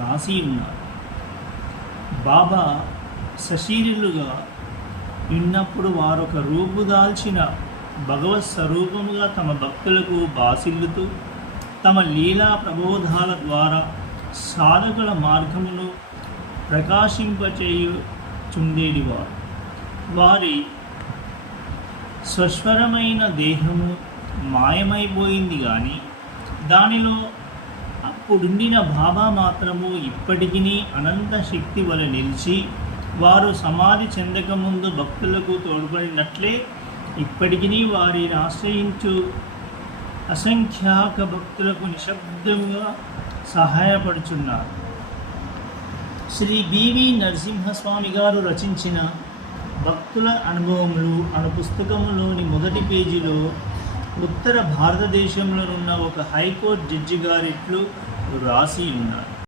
రాసి ఉన్నారు. బాబా సశరీరులుగా ఉన్నప్పుడు వారొక రూపుదాల్చిన భగవత్ స్వరూపముగా తమ భక్తులకు బాసిల్లుతూ తమ లీలా ప్రబోధాల ద్వారా సాధకుల మార్గమును ప్రకాశింపచేయుచుండేటివారు. వారి స్వస్వరమైన దేహము మాయమైపోయింది కానీ దానిలో అప్పుడుండిన బాబా మాత్రము ఇప్పటికీ అనంత శక్తి వలె నిలిచి వారు సమాధి చెందకముందు భక్తులకు తోడ్పడినట్లే ఇప్పటికీ వారిని ఆశ్రయించు అసంఖ్యాక భక్తులకు నిశ్శబ్దముగా సహాయపడుచున్నారు. శ్రీ బివి నరసింహస్వామి గారు రచించిన భక్తుల అనుభవములు అను పుస్తకములోని మొదటి పేజీలో ఉత్తర భారతదేశంలోనున్న ఒక హైకోర్టు జడ్జి గారిట్లు రాసి ఉన్నారు.